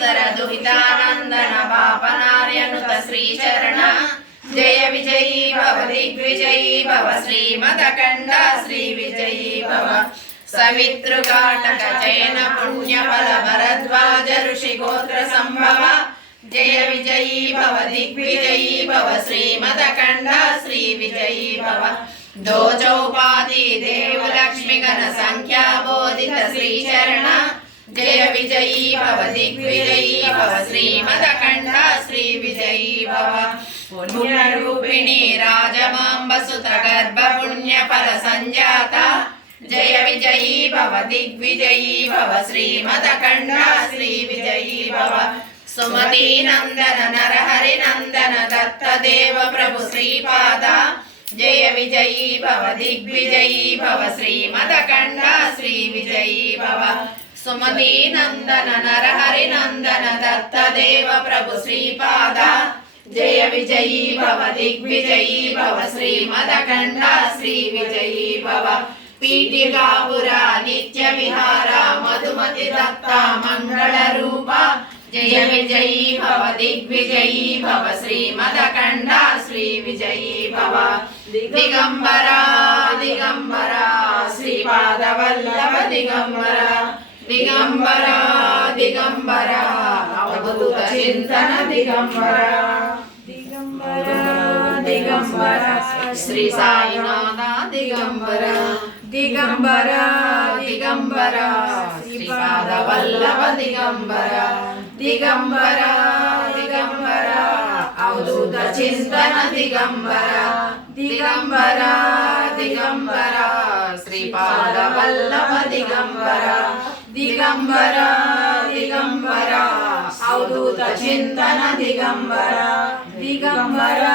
सुंदर दुहितानंदन पापनार्यनुत श्रीचरण जय विजयी भव दिग्विजयी भव श्रीमदखंड श्री विजयी भव सवितृकाटक चयन पुण्यफल भरद्वाज ऋषि गोत्र संभव जय विजयी भव दिग्विजयी भव श्रीमदखंड श्री विजयी भव दो चौपाति देव लक्ष्मी गण संख्या बोधित श्रीचरण जय विजयी भव दिग्विजयी भव श्रीमदखंड श्री विजयी भव पुण्यरूपिणी राजमांब सुत गर्भ पुण्यफल संजाता जय विजयी भव दिग्विजयी भव श्रीमदखंड श्री विजयी भव सुमती नंदन नरहरि नंदन दत्त देव प्रभु श्रीपादा जय विजयी भव दिग्विजयी भव श्रीमदखंड श्री विजयी भव सुमती नंदन नरहरि नंदन दत्त देव प्रभु श्रीपादा जय विजयी भव दिग्विजयी भव श्रीमदखंड श्री विजयी भव पीठिकापुरा नित्य विहारा मधुमति दत्ता मंगल रूपा जय विजयी भव दिग्विजयी भव श्रीमदखंड श्री विजयी भव दिगंबरा दिगंबरा श्रीपाद वल्लभ दिगंबरा दिगंबरा दिगंबरा अवधूत चिंतन दिगंबरा दिगंबरा दिगंबरा श्री साईनाथ दिगंबरा दिगंबरा दिगंबरा श्रीपाद वल्लभ दिगंबरा दिगंबरा दिगंबरा अवधूत चिंतन दिगंबरा दिगंबरा दिगंबरा श्रीपाद वल्लभ दिगंबरा दिगंबरा दिगंबरा अवधूत चिंतन दिगंबरा दिगंबरा